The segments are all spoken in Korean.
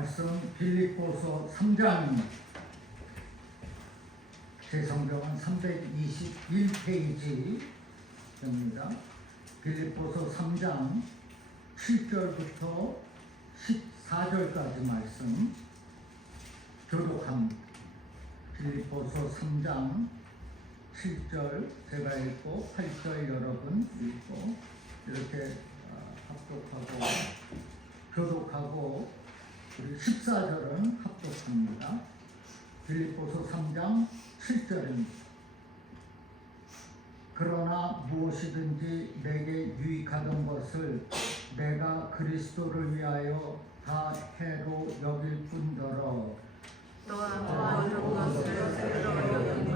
말씀 빌립보서 3장, 제 성경은 321페이지입니다. 빌립보서 3장 7절부터 14절까지 말씀 교독합니다. 빌립보서 3장 7절 제가 읽고 8절 여러분 읽고 이렇게 합독하고 교독하고 우리 14절은 합독합니다. 빌립보서 3장 7절입니다. 그러나 무엇이든지 내게 유익하던 것을 내가 그리스도를 위하여 다 해로 여길 뿐더러 또한 모든 것을 새로 여기는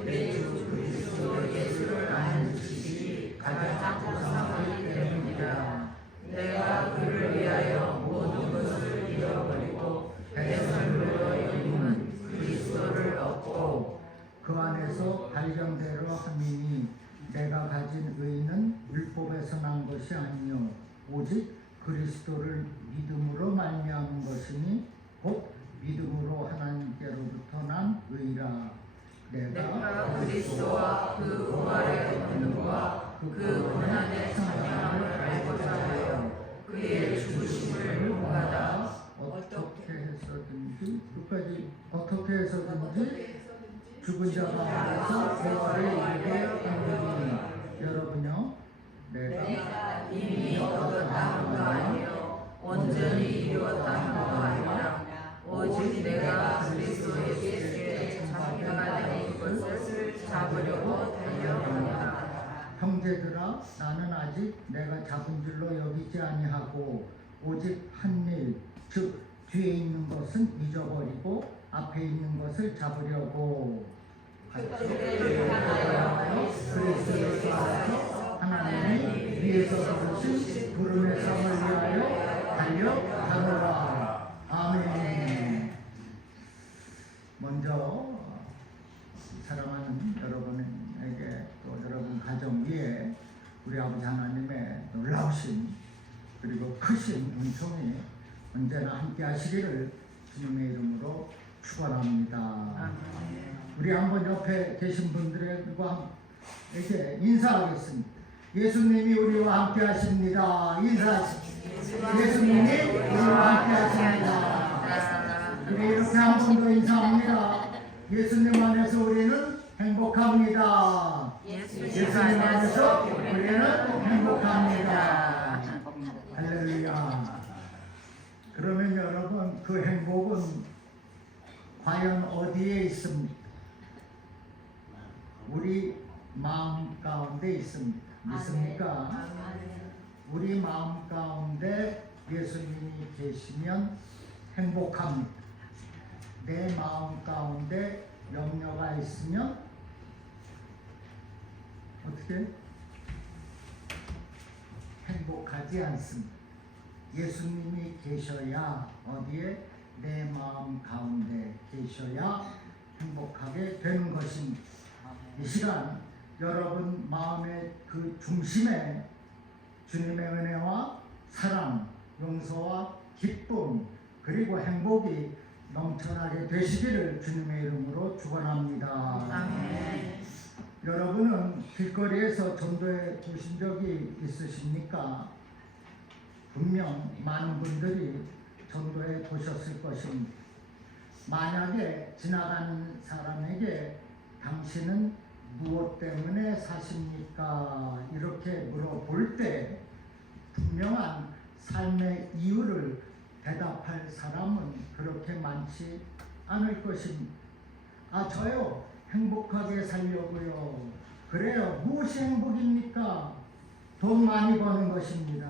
우리 주 그리스도 예수를 아는 지식이 가장 고상하기 때문이다. 내가 그를 위하여 모든 것을 잃어버리고 배설물로 여기는 그리스도를 얻고 그 안에서 발견대로 함이니 내가 가진 의는 율법에서 난 것이 아니요 오직 그리스도를 믿음으로 말미암은 것이니 곧 믿음으로 하나님께로부터 난 의라. 내가 그리스도와 그 부활의 권능과 그 고난의 찬양함을 알고자 하여 그의 죽으심을 본받아 어떻게 해서든지 끝까지 어떻게 해서든지 죽은 자 가운데서 부활에 이르게 하느니 여러분요 내가 이미 얻었다 한도 아니요 온전히 이루었다 한도 아니라 오직 내가 그리스도 예수의 자기가 된 것을 잡으려고 달려가노라. 형제들아 나는 아직 내가 잡은 줄로 여기지 아니하고 오직 한 일 즉 뒤에 있는 것은 잊어버리고 앞에 있는 것을 잡으려고 그때를 향하여 그리스도를 위하여 하나님이 위에서 부르신 부름의 상을 위하여 달려가노라. 아멘. 먼저 사랑하는 여러분에게 또 여러분 가정 위에 우리 아버지 하나님의 놀라우신 그리고 크신 은총이 언제나 함께 하시기를 주님의 이름으로 축원합니다. 우리 한번 옆에 계신 분들과 이렇게 인사하겠습니다. 예수님이 우리와 함께 하십니다. 인사하십니다. 예수님이 우리와 함께 하십니다. 우리 이렇게 한 번 더 인사합니다. 예수님 안에서 우리는 행복합니다. 예수님 안에서 우리는 행복합니다. 할렐루야. 그러면 여러분 그 행복은 과연 어디에 있습니까? 우리 마음 가운데 있습니다. 믿습니까? 우리 마음 가운데 예수님이 계시면 행복합니다. 내 마음 가운데 염려가 있으면 어떻게? 행복하지 않습니다. 예수님이 계셔야 어디에? 내 마음 가운데 계셔야 행복하게 되는 것입니다. 이 시간 여러분 마음의 그 중심에 주님의 은혜와 사랑, 용서와 기쁨 그리고 행복이 넘쳐나게 되시기를 주님의 이름으로 축원합니다. 아멘. 여러분은 길거리에서 전도해 보신 적이 있으십니까? 분명 많은 분들이 전도해 보셨을 것입니다. 만약에 지나가는 사람에게 당신은 무엇 때문에 사십니까? 이렇게 물어볼 때 분명한 삶의 이유를 대답할 사람은 그렇게 많지 않을 것입니다. 아, 저요 행복하게 살려고요. 그래요. 무엇이 행복입니까? 돈 많이 버는 것입니다.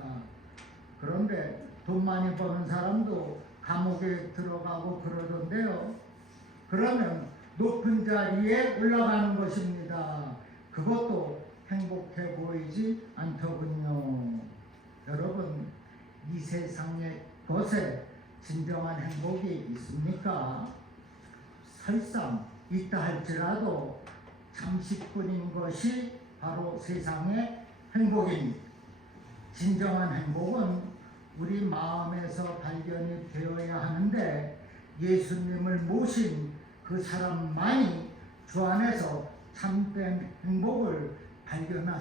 그런데 돈 많이 버는 사람도 감옥에 들어가고 그러던데요. 그러면 높은 자리에 올라가는 것입니다. 그것도 행복해 보이지 않더군요. 여러분, 이 세상의 것에 진정한 행복이 있습니까? 설상 있다 할지라도 잠시뿐인 것이 바로 세상의 행복입니다. 진정한 행복은 우리 마음에서 발견이 되어야 하는 한데 예수님을 모신 그 사람만이 주 안에서 참된 행복을 발견할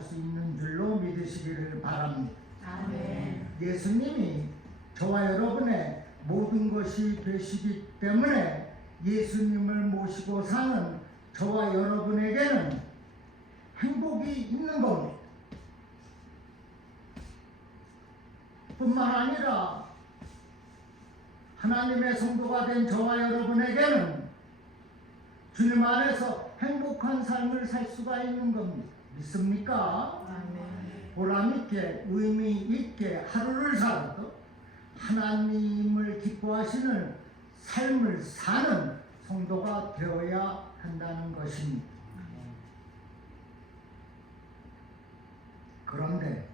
수 있는 줄로 믿으시기를 바랍니다. 아멘. 예수님이 저와 여러분의 모든 것이 되시기 때문에 예수님을 모시고 사는 저와 여러분에게는 행복이 있는 겁니다. 뿐만 아니라 하나님의 성도가 된 저와 여러분에게는 주님 안에서 행복한 삶을 살 수가 있는 겁니다. 믿습니까? 아멘. 보람있게 의미 있게 하루를 살아도 하나님을 기뻐하시는 삶을 사는 성도가 되어야 한다는 것입니다. 그런데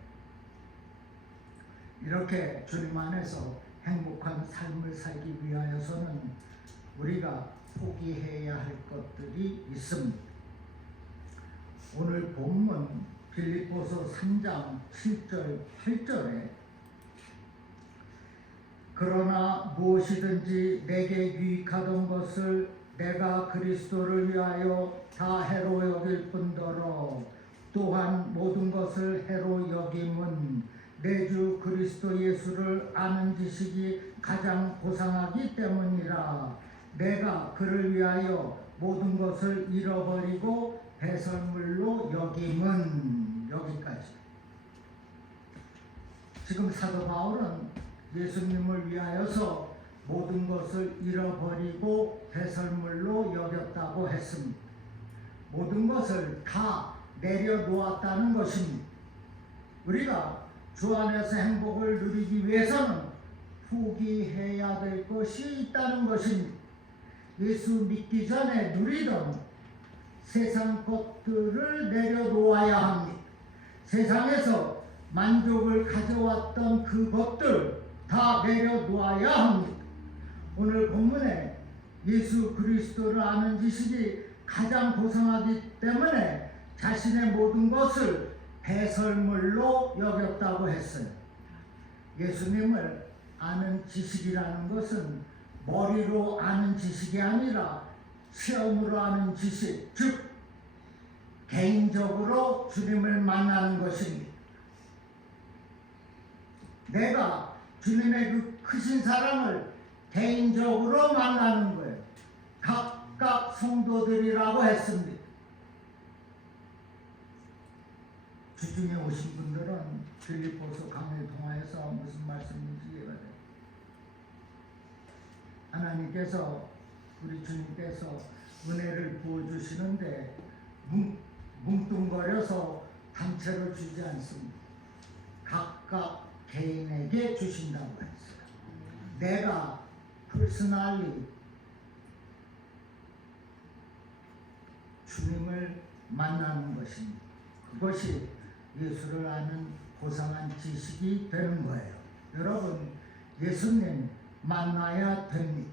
이렇게 주님 안에서 행복한 삶을 살기 위하여서는 우리가 포기해야 할 것들이 있습니다. 오늘 본문 빌립보서 3장 7절 8절에 그러나 무엇이든지 내게 유익하던 것을 내가 그리스도를 위하여 다 해로 여길 뿐더러 또한 모든 것을 해로 여김은 내 주 그리스도 예수를 아는 지식이 가장 고상하기 때문이라. 내가 그를 위하여 모든 것을 잃어버리고 배설물로 여김은. 여기까지. 지금 사도 바울은 예수님을 위하여서 모든 것을 잃어버리고 배설물로 여겼다고 했습니다. 모든 것을 다 내려놓았다는 것입니다. 우리가 주 안에서 행복을 누리기 위해서는 포기해야 될 것이 있다는 것입니다. 예수 믿기 전에 누리던 세상 것들을 내려놓아야 합니다. 세상에서 만족을 가져왔던 그것들 다 내려놓아야 합니다. 오늘 본문에 예수 그리스도를 아는 지식이 가장 고상하기 때문에 자신의 모든 것을 배설물로 여겼다고 했어요. 예수님을 아는 지식이라는 것은 머리로 아는 지식이 아니라 체험으로 아는 지식, 즉 개인적으로 주님을 만나는 것입니다. 내가 주님의 그 크신 사랑을 개인적으로 만나는 거예요. 각각 성도들이라고 했습니다. 주중에 오신 분들은 빌립보서 강의 통화에서 무슨 말씀인지 이해가 돼요. 하나님께서 우리 주님께서 은혜를 부어주시는데 뭉뚱거려서 단체로 주지 않습니다. 각각 개인에게 주신다고 했어요. 내가 퍼스널리 주님을 만나는 것입니다. 그것이 예수를 아는 고상한 지식이 되는 거예요. 여러분, 예수님 만나야 됩니다.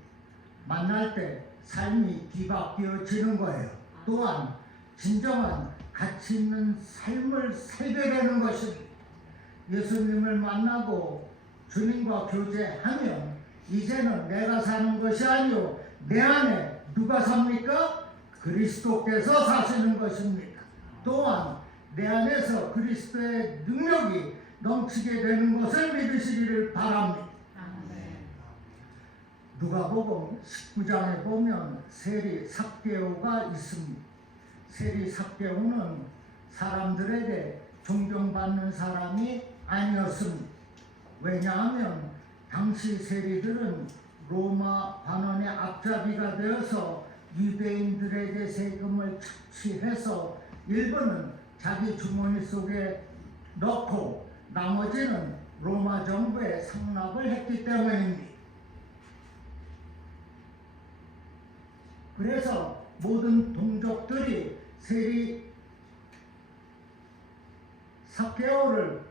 만날 때 삶이 뒤바뀌어지는 거예요. 또한 진정한 가치 있는 삶을 살게 되는 것입니다. 예수님을 만나고 주님과 교제하면 이제는 내가 사는 것이 아니요 내 안에 누가 삽니까? 그리스도께서 사시는 것입니다. 또한 내 안에서 그리스도의 능력이 넘치게 되는 것을 믿으시기를 바랍니다. 누가복음 19장에 보면 세리 삭개오가 있습니다. 세리 삭개오는 사람들에게 존경받는 사람이 아니었습니다. 왜냐하면 당시 세리들은 로마 관원의 앞잡이가 되어서 유대인들에게 세금을 착취해서 일부는 자기 주머니 속에 넣고 나머지는 로마 정부에 상납을 했기 때문입니다. 그래서 모든 동족들이 세리 삭개오를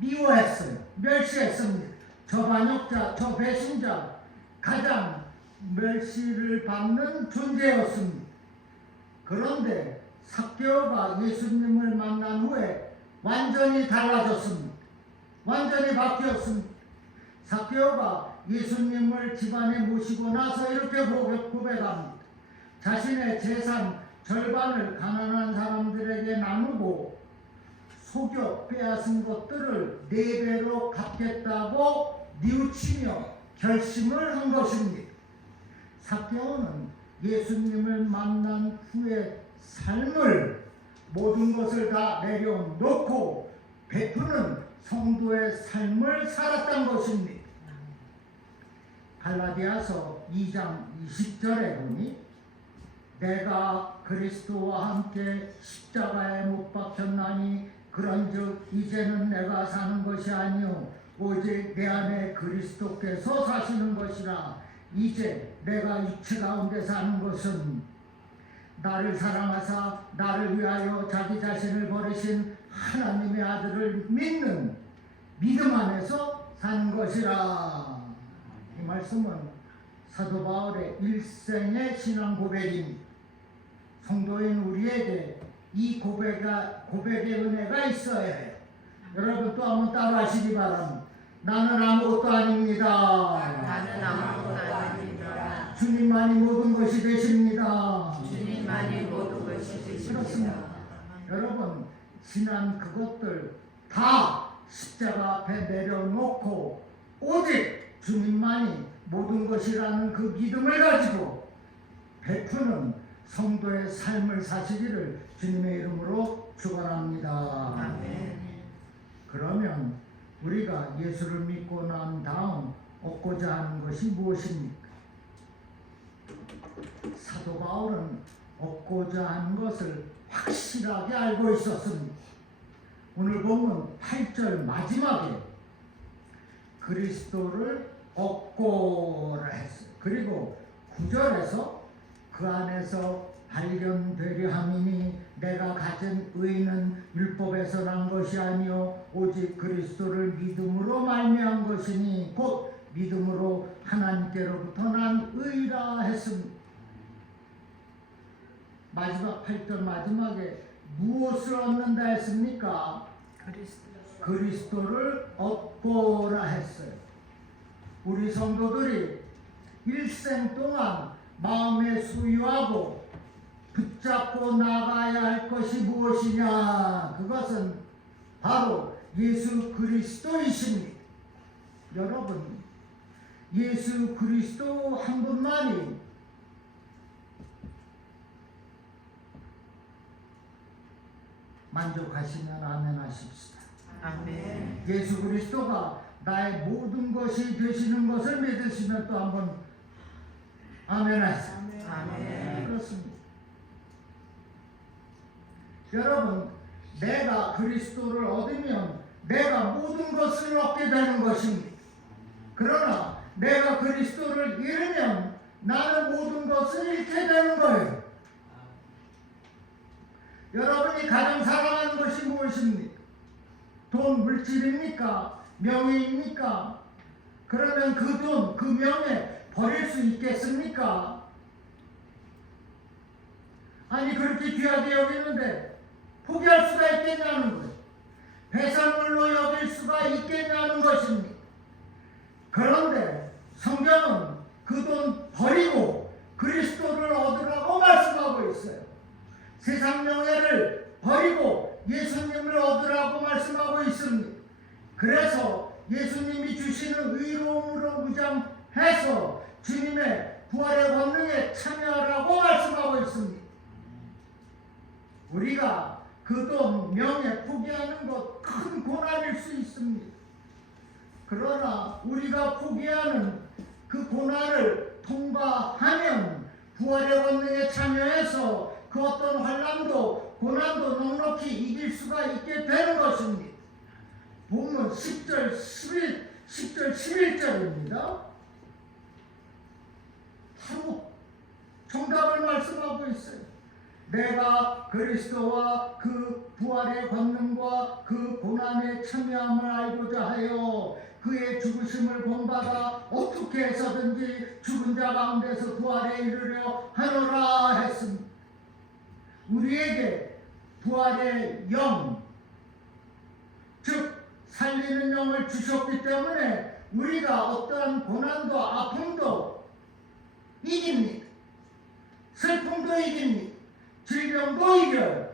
미워했어요. 멸시했습니다. 저 반역자, 저 배신자, 가장 멸시를 받는 존재였습니다. 그런데 삭개오가 예수님을 만난 후에 완전히 달라졌습니다. 완전히 바뀌었습니다. 삭개오가 예수님을 집안에 모시고 나서 이렇게 고백합니다. 자신의 재산 절반을 가난한 사람들에게 나누고 속여 빼앗은 것들을 4배로 갚겠다고 뉘우치며 결심을 한 것입니다. 삭개오는 예수님을 만난 후의 삶을 모든 것을 다 내려놓고 베푸는 성도의 삶을 살았던 것입니다. 갈라디아서 2장 20절에 보니 내가 그리스도와 함께 십자가에 못 박혔나니 그런즉 이제는 내가 사는 것이 아니요 오직 내 안에 그리스도께서 사시는 것이라. 이제 내가 육체 가운데 사는 것은 나를 사랑하사 나를 위하여 자기 자신을 버리신 하나님의 아들을 믿는 믿음 안에서 사는 것이라. 이 말씀은 사도 바울의 일생의 신앙 고백입니다. 성도인 우리에게 이 고백의 은혜가 있어야 해요. 여러분 또 한번 따라하시기 바랍니다. 나는 아무것도 아닙니다. 나는 아무것도 아닙니다. 주님만이 모든 것이 되십니다. 주님만이 모든 것이 되십니다. 그렇습니다. 여러분 지난 그것들 다 십자가 앞에 내려놓고 오직 주님만이 모든 것이라는 그 믿음을 가지고 베푸는 성도의 삶을 사시기를 주님의 이름으로 축원합니다. 아멘. 그러면 우리가 예수를 믿고 난 다음 얻고자 하는 것이 무엇입니까? 사도 바울은 얻고자 하는 것을 확실하게 알고 있었습니다. 오늘 보면 8절 마지막에 그리스도를 얻고라 했어요. 그리고 9절에서 그 안에서 발견되려 함이니 내가 가진 의는 율법에서 난 것이 아니요 오직 그리스도를 믿음으로 말미암은 것이니 곧 믿음으로 하나님께로부터 난 의라 했습니다. 마지막 8절 마지막에 무엇을 얻는다 했습니까? 그리스도를 얻고라 했어요. 우리 성도들이 일생 동안 마음에 소유하고 붙잡고 나가야 할 것이 무엇이냐? 그것은 바로 예수 그리스도이십니다. 여러분, 예수 그리스도 한 분만이 만족하시면 아멘 하십시다. 아멘. 예수 그리스도가 나의 모든 것이 되시는 것을 믿으시면 또 한번 아멘 하세요. 아멘. 그렇습니다. 여러분, 내가 그리스도를 얻으면 내가 모든 것을 얻게 되는 것입니다. 그러나 내가 그리스도를 잃으면 나는 모든 것을 잃게 되는 거예요. 여러분이 가장 사랑하는 것이 무엇입니까? 돈, 물질입니까? 명예입니까? 그러면 그 돈, 그 명예 버릴 수 있겠습니까? 아니 그렇게 귀하게 여기는데 포기할 수가 있겠냐는 거예요. 배설물로 여길 수가 있겠냐는 것입니다. 그런데 성경은 그 돈 버리고 그리스도를 얻으라고 말씀하고 있어요. 세상 명예를 버리고 예수님을 얻으라고 말씀하고 있습니다. 그래서 예수님이 주시는 의로움으로 무장해서 주님의 부활의 권능에 참여하라고 말씀하고 있습니다. 우리가 그 돈, 명예 포기하는 것 큰 고난일 수 있습니다. 그러나 우리가 포기하는 그 고난을 통과하면 부활의 권능에 참여해서 그 어떤 환난도 고난도 넉넉히 이길 수가 있게 되는 것입니다. 보면 10절 11절입니다. 바로 정답을 말씀하고 있어요. 내가 그리스도와 그 부활의 권능과 그 고난에 참여함을 알고자 하여 그의 죽으심을 본받아 어떻게 해서든지 죽은 자 가운데서 부활에 이르려 하노라 했습니다. 우리에게 부활의 영, 즉 살리는 영을 주셨기 때문에 우리가 어떠한 고난도 아픔도 이깁니다. 슬픔도 이깁니다. 질병도 이겨요.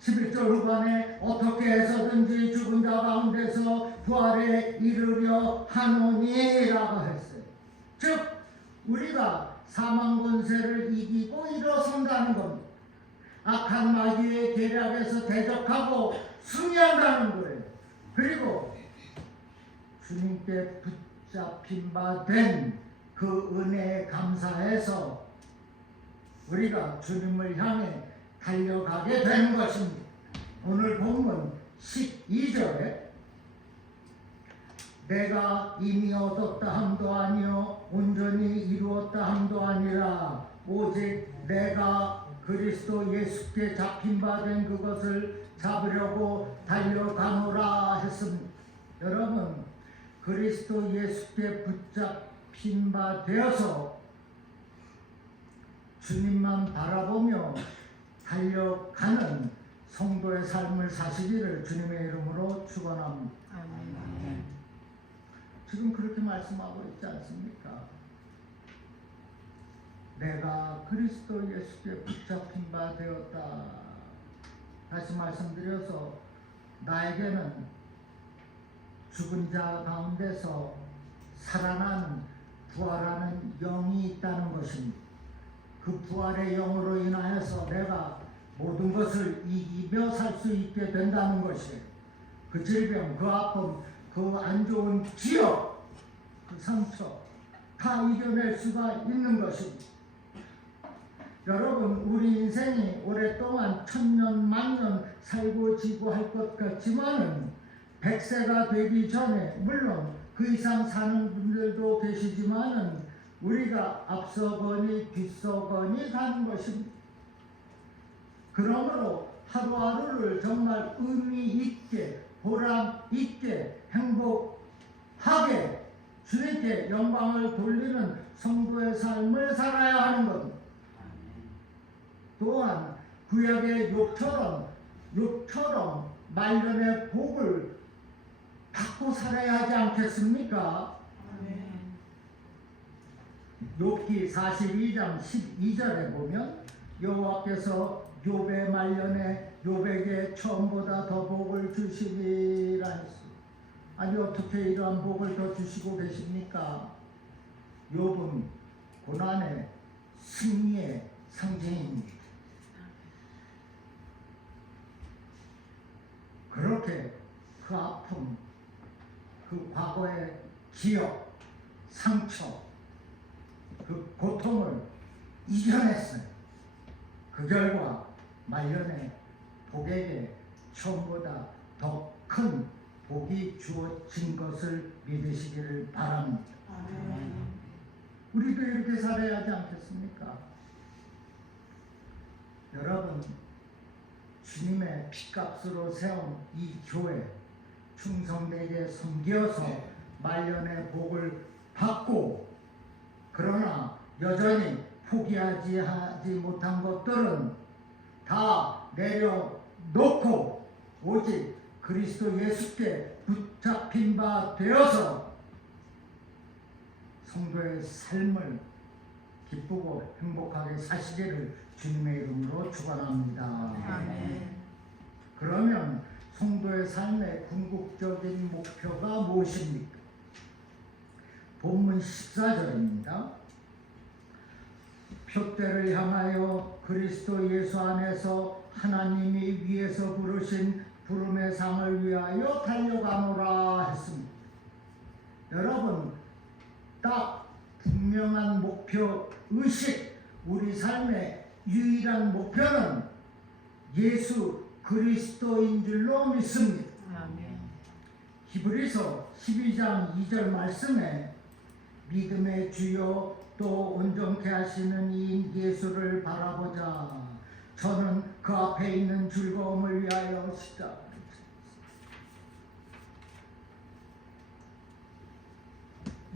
11절 후반에 어떻게 해서든지 죽은 자 가운데서 부활에 이르려 하노니라고 했어요. 즉 우리가 사망 권세를 이기고 일어선다는 겁니다. 악한 마귀의 계략에서 대적하고 승리한다는 거예요. 그리고 주님께 붙잡힌 바 된 그 은혜에 감사해서 우리가 주님을 향해 달려가게 되는 것입니다. 오늘 본문 12절에 내가 이미 얻었다 함도 아니요 온전히 이루었다 함도 아니라 오직 내가 그리스도 예수께 잡힌 바 된 그것을 잡으려고 달려가노라 했습니다. 여러분, 그리스도 예수께 붙잡힌 바 되어서 주님만 바라보며 달려가는 성도의 삶을 사시기를 주님의 이름으로 축원합니다. 아멘. 지금 그렇게 말씀하고 있지 않습니까? 내가 그리스도 예수께 붙잡힌 바 되었다. 다시 말씀드려서 나에게는 죽은 자 가운데서 살아나는 부활하는 영이 있다는 것입니다. 그 부활의 영으로 인하여서 내가 모든 것을 이기며 살 수 있게 된다는 것이에요. 그 질병, 그 아픔, 그 안 좋은 기억, 그 상처 다 이겨낼 수가 있는 것입니다. 여러분, 우리 인생이 오랫동안 천년 만년 살고 지고 할 것 같지만은 100세가 되기 전에 물론 그 이상 사는 분들도 계시지만은 우리가 앞서거니 뒤서거니 가는 것입니다. 그러므로 하루하루를 정말 의미 있게 보람 있게 행복하게 주님께 영광을 돌리는 성도의 삶을 살아야 하는 겁니다. 또한 구약의 욥처럼 말년의 복을 받고 살아야 하지 않겠습니까? 욥기 42장 12절에 보면 여호와께서 욥의 말년에 욥에게 처음보다 더 복을 주시리라 했습니다. 아니 어떻게 이러한 복을 더 주시고 계십니까? 욥은 고난의 승리의 상징입니다. 그렇게 그 아픔, 그 과거의 기억, 상처, 그 고통을 이겨냈어요. 그 결과 말년에 복에게 처음보다 더 큰 복이 주어진 것을 믿으시기를 바랍니다. 우리도 이렇게 살아야 하지 않겠습니까? 여러분, 주님의 피값으로 세운 이 교회 충성되게 섬겨서 말년의 복을 받고, 그러나 여전히 포기하지 못한 것들은 다 내려놓고 오직 그리스도 예수께 붙잡힌 바 되어서 성도의 삶을 기쁘고 행복하게 사시기를 주님의 이름으로 축원합니다. 아멘. 그러면 성도의 삶의 궁극적인 목표가 무엇입니까? 본문 14절입니다. 표대를 향하여 그리스도 예수 안에서 하나님이 위에서 부르신 부름의 상을 위하여 달려가노라 했습니다. 여러분, 딱 분명한 목표 의식, 우리 삶의 유일한 목표는 예수 그리스도인 줄로 믿습니다. 아멘. 히브리서 12장 2절 말씀에 믿음의 주요 또 온전케 하시는 이 예수를 바라보자. 저는 그 앞에 있는 즐거움을 위하여 시작.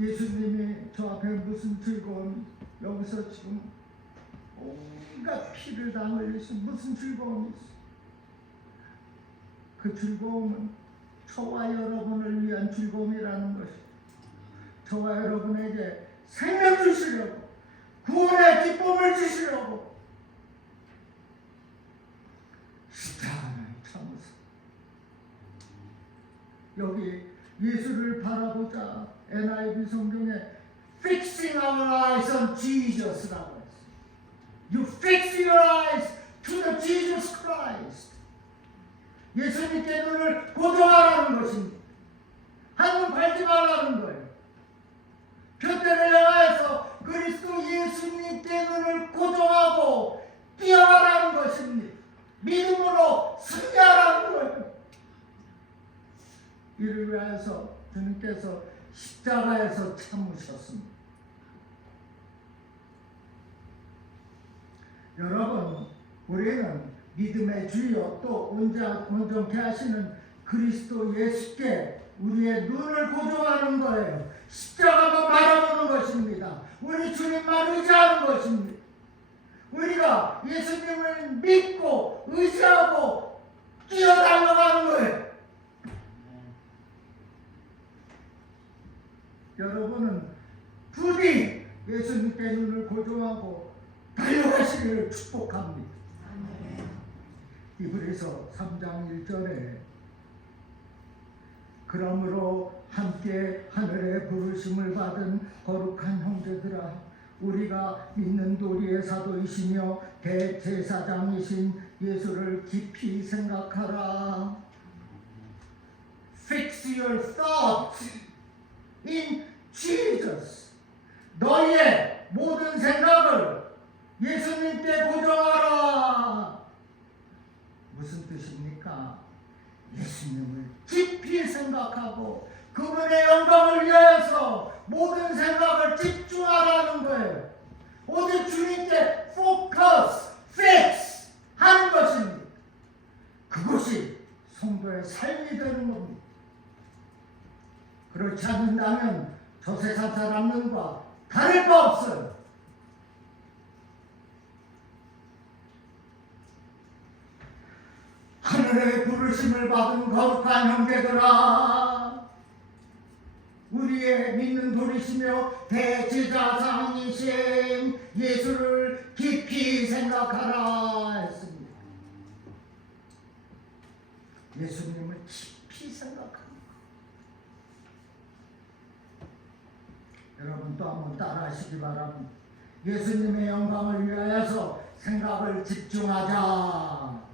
예수님이 저 앞에 무슨 즐거움, 여기서 지금 온갖 피를 다 흘리신 무슨 즐거움이 있어? 그 즐거움은 저와 여러분을 위한 즐거움이라는 것이 저와 여러분에게 생명 주시려고 구원의 기쁨을 주시려고 십자가를 참으사 여기 예수를 바라보자 NIV 성경에 Fixing our eyes on Jesus라고 했어요. You fix your eyes to the Jesus Christ. 예수님께 눈을 고정하라는 것입니다. 한눈 팔지 말라는 거예요. 표대를 향하여서 그리스도 예수님께 눈을 고정하고 뛰어가라는 것입니다. 믿음으로 승리하라는 거예요. 이를 위하여서 주님께서 십자가에서 참으셨습니다. 여러분, 우리는 믿음의 주여 또 온전케 하시는 그리스도 예수께 우리의 눈을 고정하는 거예요. 십자가만 바라보는 것입니다. 우리 주님만 의지하는 것입니다. 우리가 예수님을 믿고 의지하고 뛰어달려가는 거예요. 여러분은 부디 예수님께 눈을 고정하고 달려가시기를 축복합니다. 히브리서 3장 1절에 그러므로 함께 하늘의 부르심을 받은 거룩한 형제들아 우리가 믿는 도리의 사도이시며 대제사장이신 예수를 깊이 생각하라. Fix your thoughts in Jesus. 너희의 모든 생각을 예수님께 고정하라. 무슨 뜻입니까? 예수님을 깊이 생각하고 그분의 영광을 위하여서 모든 생각을 집중하라는 거예요. 오직 주님께 focus, fix 하는 것입니다. 그것이 성도의 삶이 되는 겁니다. 그렇지 않는다면 저 세상 사람들과 다를 바 없어요. 하늘의 부르심을 받은 거룩한 형제들아 우리의 믿는 도리시며 대제사장이신 예수를 깊이 생각하라 했습니다. 예수님을 깊이 생각합니다. 여러분 또 한번 따라하시기 바랍니다. 예수님의 영광을 위하여서 생각을 집중하자.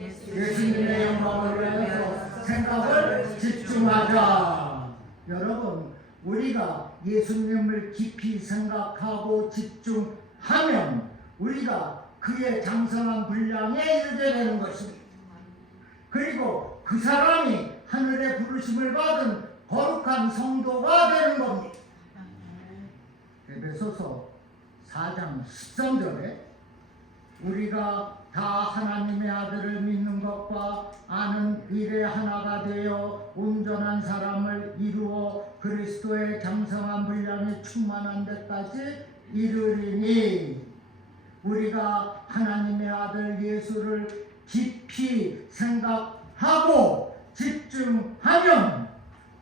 예수님의 영광을 위하여서 생각을 집중하자. 여러분, 우리가 예수님을 깊이 생각하고 집중하면 우리가 그의 장성한 분량에 이르게 되는 것입니다. 그리고 그 사람이 하늘의 부르심을 받은 거룩한 성도가 되는 겁니다. 에베소서 4장 13절에 우리가 다 하나님의 아들을 믿는 것과 아는 일에 하나가 되어 온전한 사람을 이루어 그리스도의 장성한 분량이 충만한 데까지 이르리니 우리가 하나님의 아들 예수를 깊이 생각하고 집중하면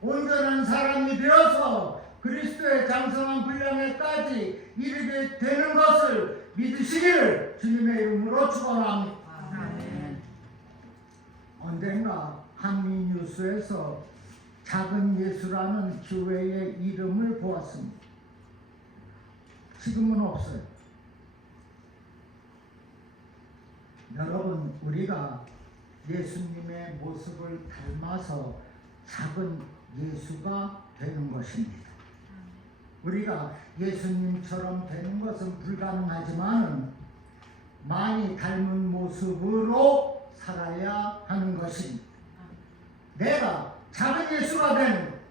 온전한 사람이 되어서 그리스도의 장성한 분량에까지 이르게 되는 것을 믿으시기를 주님의 이름으로 축원합니다. 언젠가 한미 뉴스에서 작은 예수라는 교회의 이름을 보았습니다. 지금은 없어요. 여러분, 우리가 예수님의 모습을 닮아서 작은 예수가 되는 것입니다. 우리가 예수님처럼 되는 것은 불가능하지만 많이 닮은 모습으로 살아야 하는 것입니다. 내가 작은 예수가 되는 것.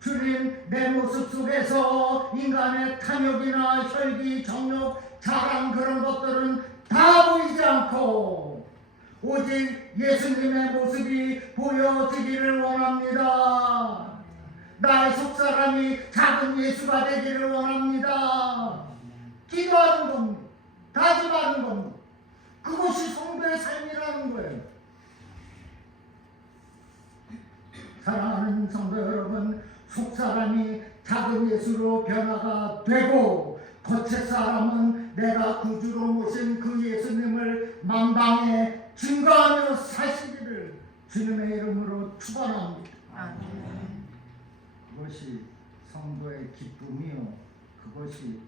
주님, 내 모습 속에서 인간의 탐욕이나 혈기, 정욕, 자랑 그런 것들은 다 보이지 않고 오직 예수님의 모습이 보여지기를 원합니다. 나의 속사람이 작은 예수가 되기를 원합니다. 기도하는 겁니다. 다짐하는 겁니다. 그것이 성도의 삶이라는 거예요. 사랑하는 성도 여러분, 속사람이 작은 예수로 변화가 되고 겉의 사람은 내가 구주로 모신 그 예수님을 만방에 증거하며 사시기를 주님의 이름으로 축원합니다. 아멘. 그것이 성도의 기쁨이요, 그것이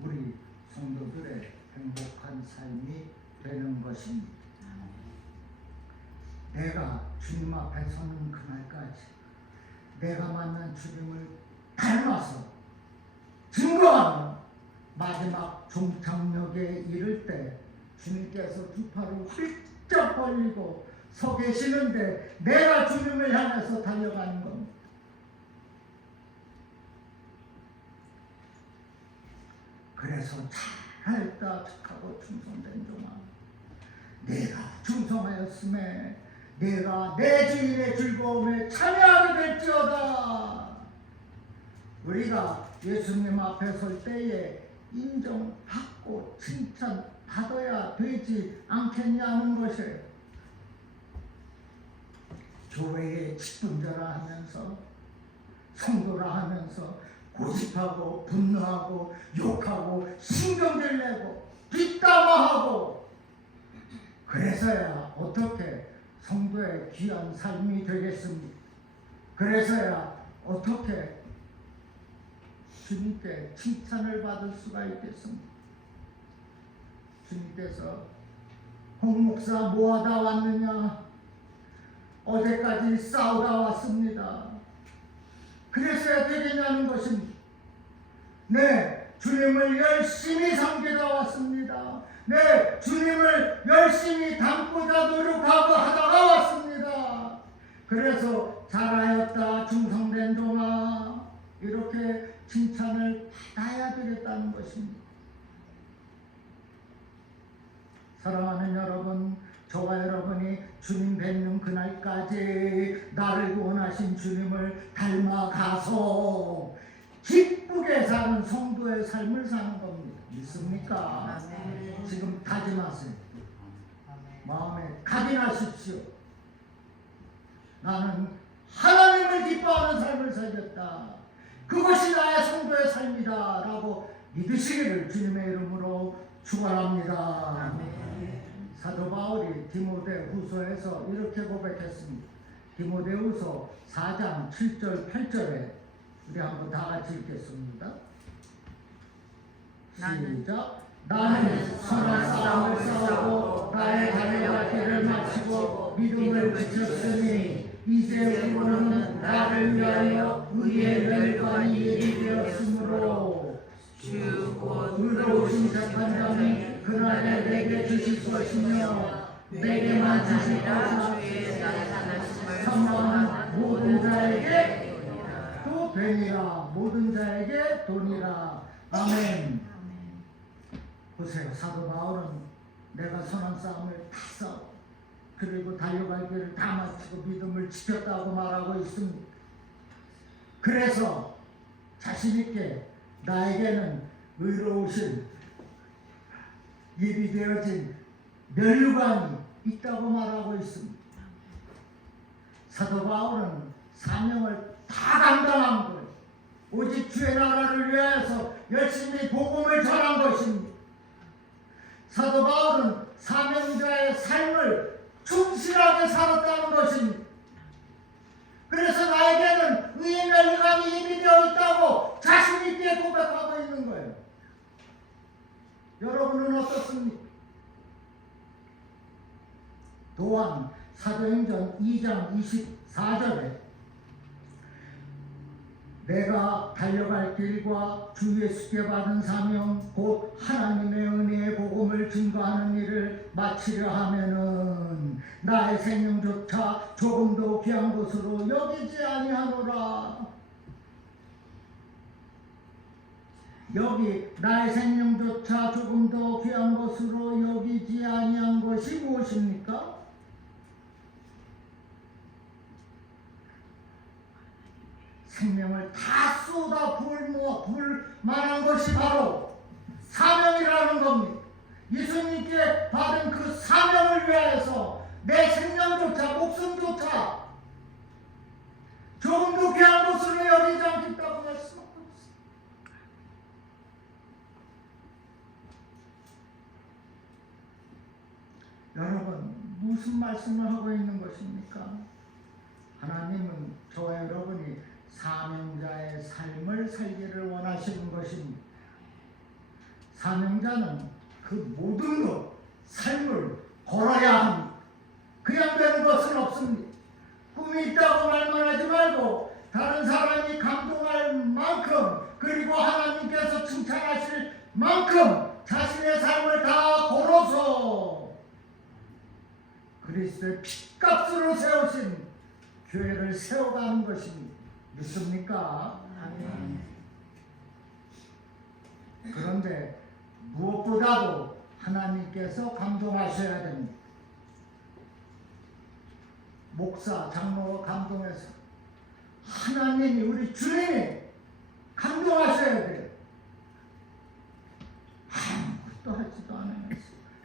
우리 성도들의 행복한 삶이 되는 것입니다. 내가 주님 앞에 서는 그날까지 내가 만난 주님을 닮아서 증거하며 마지막 종착역에 이를 때 주님께서 두 팔을 훌쩍 벌리고 서 계시는데 내가 주님을 향해서 달려가는 겁니다. 그래서 잘했다 착하고 충성된 종아, 내가 충성하였음에 내가 내 주인의 즐거움에 참여하게 될지어다. 우리가 예수님 앞에 설 때에 인정받고 칭찬받아야 되지 않겠냐는 것이에요. 교회에 직분자라 하면서 성도라 하면서 고집하고 분노하고 욕하고 신경질 내고 뒷담화하고 그래서야 어떻게 성도의 귀한 삶이 되겠습니까? 그래서야 어떻게 주님께 칭찬을 받을 수가 있겠습니까? 주님께서 홍 목사 뭐하다 왔느냐? 어제까지 싸우다 왔습니다. 그래서야 되겠냐는 것입니다. 네, 주님을 열심히 섬기다 왔습니다. 네, 주님을 열심히 담고자 노력하고 하다가 왔습니다. 그래서 잘하였다 충성된 종아, 이렇게 칭찬을 받아야 되겠다는 것입니다. 사랑하는 여러분, 저와 여러분이 주님 뵙는 그날까지 나를 구원하신 주님을 닮아가서 기쁘게 사는 성도의 삶을 사는 겁니다. 믿습니까? 아멘. 지금 다짐하세요. 마음에 각인하십시오. 나는 하나님을 기뻐하는 삶을 살겠다. 그것이 나의 성도의 삶이다 라고 믿으시기를 주님의 이름으로 축원합니다. 아멘. 사도 바울이 디모데후서에서 이렇게 고백했습니다. 디모데후서 4장 7절 8절에 우리 한번 다 같이 읽겠습니다. 시작. 나는 선한 싸움을 싸우고 나의 달려갈 길을 마치고 믿음을 지켰으니 이제 우리는 나를 위하여 의의 멸관이 예비되었으므로 주 곧 의로우신 재판장이 그날에 내게 주실 것이며 내게만 아니라 주의 나타나심을 선망한 모든 자에게 되리라. 또 되니라. 모든 자에게 도니라. 아멘. 보세요. 사도 바울은 내가 선한 싸움을 다 싸워 그리고 달려갈 길을 다 마치고 믿음을 지켰다고 말하고 있습니다. 그래서 자신있게 나에게는 의로우신 예비되어진 멸관이 있다고 말하고 있습니다. 사도 바울은 사명을 다 감당한 거예요. 오직 주의 나라를 위하여서 열심히 복음을 전한 것입니다. 사도 바울은 사명자의 삶을 충실하게 살았다는 것입니다. 그래서 나에게는 의의 멸관이 이미 되어 있다고 자신 있게 고백하고 있는 거예요. 여러분은 어떻습니까? 또한 사도행전 2장 24절에 내가 달려갈 길과 주 예수께 받은 사명 곧 하나님의 은혜의 복음을 증거하는 일을 마치려 하면은 나의 생명조차 조금도 귀한 것으로 여기지 아니하노라. 여기 나의 생명조차 조금도 귀한 것으로 여기지 아니한 것이 무엇입니까? 생명을 다 쏟아 부을 만한 것이 바로 사명이라는 겁니다. 예수님께 받은 그 사명을 위하여서 내 생명조차 목숨조차 무슨 말씀을 하고 있는 것입니까? 하나님은 저와 여러분이 사명자의 삶을 살기를 원하시는 것입니다. 사명자는 그 모든 것, 삶을 걸어야 합니다. 그냥 되는 것은 없습니다. 꿈이 있다고 말만 하지 말고 다른 사람이 감동할 만큼 그리고 하나님께서 칭찬하실 만큼 자신의 삶을 다 걸어서 그리스도의 핏값으로 세우신 교회를 세워가는 것입니다. 믿습니까? 아멘. 그런데 무엇보다도 하나님께서 감동하셔야 됩니다. 목사, 장로가 감동해서 하나님이 우리 주님이 감동하셔야 돼요. 아무것도 하지도 않으면서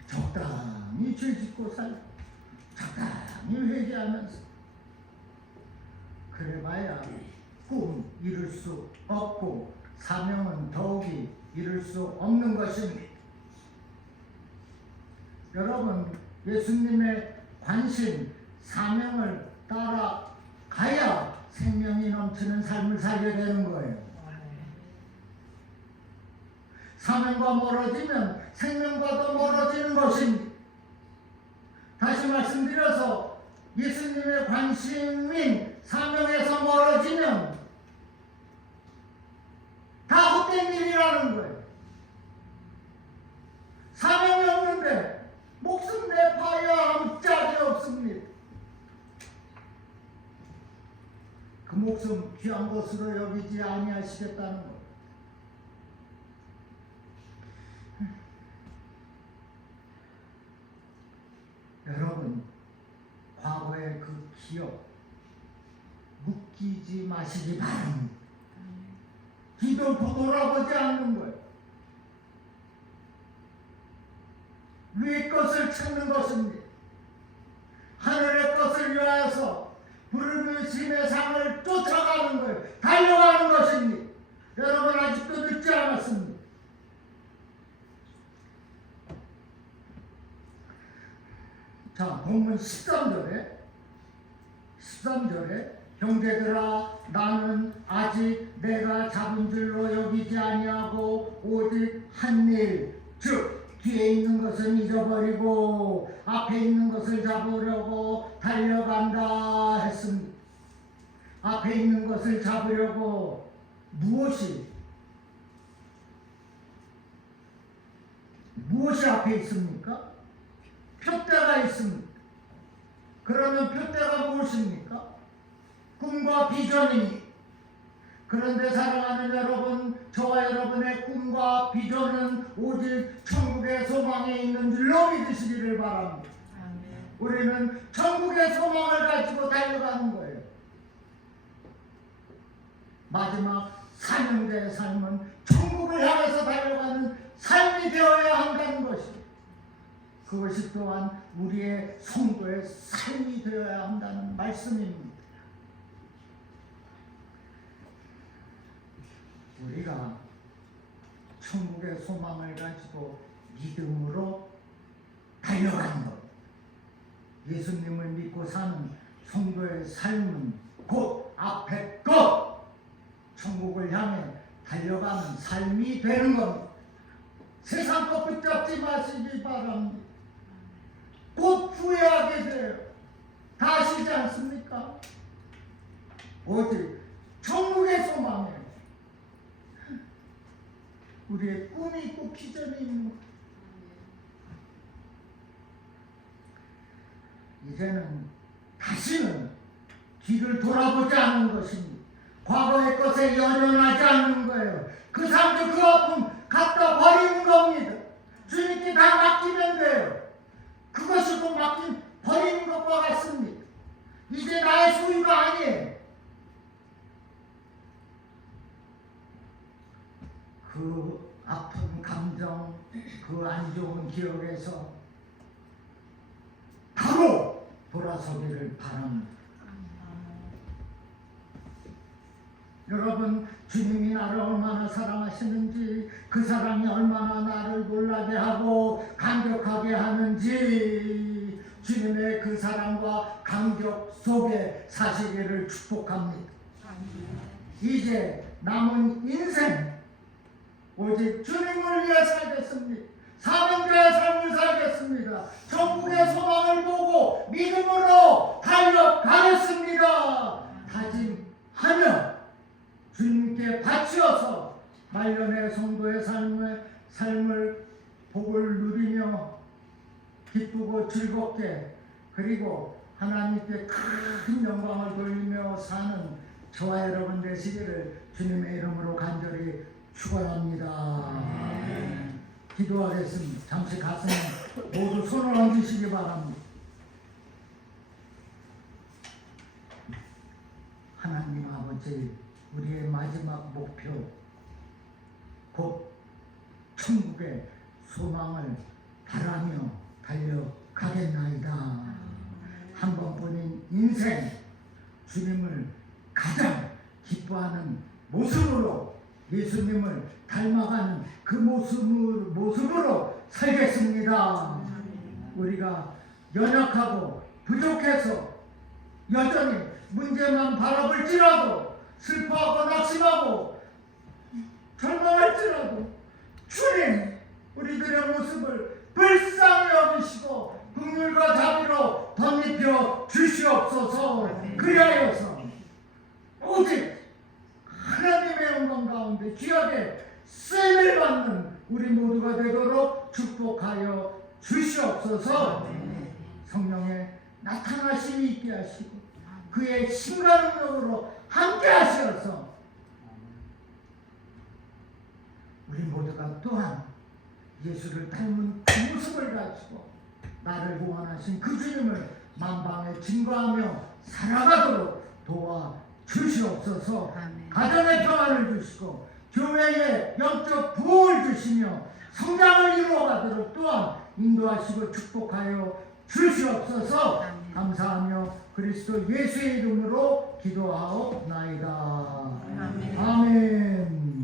적당히 죄짓고 살고 적당히 회개하면서 그래봐야 꿈 이룰 수 없고 사명은 더욱이 이룰 수 없는 것입니다. 여러분, 예수님의 관심, 사명을 따라가야 생명이 넘치는 삶을 살게 되는 거예요. 사명과 멀어지면 생명과도 멀어지는 것입니다. 다시 말씀드려서 예수님의 관심인 사명에서 멀어지면 다 헛된 일이라는 거예요. 사명이 없는데 목숨 내파야 아무 짝이 없습니다. 그 목숨 귀한 것으로 여기지 아니하시겠다는 것. 여러분, 과거의 그 기억 묶이지 마시기 바랍니다. 뒤도 돌아보지 않는 거예요. 위의 것을 찾는 것입니다. 하늘의 것을 위하여서 부르심의 상을 쫓아가는 거예요. 달려가는 것입니다. 여러분, 아직도 늦지 않았습니다. 자, 본문 13절에 형제들아, 나는 아직 내가 잡은 줄로 여기지 아니하고 오직 한 일, 즉 뒤에 있는 것은 잊어버리고 앞에 있는 것을 잡으려고 달려간다 했습니다. 앞에 있는 것을 잡으려고 무엇이 앞에 있습니까? 표대가 있습니다. 그러면 표대가 무엇입니까? 꿈과 비전이니. 그런데 사랑하는 여러분, 저와 여러분의 꿈과 비전은 오직 천국의 소망에 있는 줄로 믿으시기를 바랍니다. 아멘. 우리는 천국의 소망을 가지고 달려가는 거예요. 마지막 사명자의 삶은 천국을 향해서 달려가는 삶이 되어야 한다는 것입니다. 그것이 또한 우리의 성도의 삶이 되어야 한다는 말씀입니다. 우리가 천국의 소망을 가지고 믿음으로 달려가는 것, 예수님을 믿고 사는 성도의 삶은 곧 앞에 것, 천국을 향해 달려가는 삶이 되는 겁니다. 세상 것 붙잡지 마시기 바랍니다. 곧 후회하게 돼요. 다 아시지 않습니까? 오직 천국의 소망에 우리의 꿈이 있고 비전이 있는 것. 이제는 다시는 뒤를 돌아보지 않는 것입니다. 과거의 것에 연연하지 않는 거예요. 그 상처, 그 아픔 갖다 버리는 겁니다. 주님께 다 맡기면 돼요. 그것이 또 버리는 것과 같습니다. 이제 나의 소유가 아니에요. 그 아픈 감정, 그 안 좋은 기억에서 바로 돌아서기를 바랍니다. 여러분, 주님이 나를 얼마나 사랑하시는지, 그 사랑이 얼마나 나를 놀라게 하고 감격하게 하는지 주님의 그 사랑과 감격 속에 사시기를 축복합니다. 이제 남은 인생 오직 주님을 위해 살겠습니다. 사명자의 삶을 살겠습니다. 천국의 소망을 보고 믿음으로 달려가겠습니다. 다짐하며 주님께 바치어서 말년의 성도의 삶을 복을 누리며 기쁘고 즐겁게 그리고 하나님께 큰 영광을 돌리며 사는 저와 여러분 되시기를 주님의 이름으로 간절히 축원합니다. 기도하겠습니다. 잠시 가슴에 모두 손을 얹으시기 바랍니다. 하나님 아버지, 우리의 마지막 목표 곧 천국의 소망을 바라며 달려가겠나이다. 한 번뿐인 인생 주님을 가장 기뻐하는 모습으로 예수님을 닮아가는 그 모습으로 살겠습니다. 우리가 연약하고 부족해서 여전히 문제만 바라볼지라도 슬퍼하고 낙심하고 절망할지라도 주님 우리들의 모습을 불쌍히 여기시고 긍휼과 자비로 덧입혀 주시옵소서. 그리하여서 오직 하나님의 영광 가운데 귀하게 쓰임을 받는 우리 모두가 되도록 축복하여 주시옵소서. 성령의 나타나심이 있게 하시고 그의 신과 능력으로 함께 하시어서 우리 모두가 또한 예수를 닮은 그 모습을 가지고 나를 구원하신 그 주님을 만방에 증거하며 살아가도록 도와 주시옵소서. 가정의 평안을 주시고 교회에 영적 부흥을 주시며 성장을 이루어가도록 또한 인도하시고 축복하여 주시옵소서. 감사하며 그리스도 예수의 이름으로 기도하옵나이다. 아멘.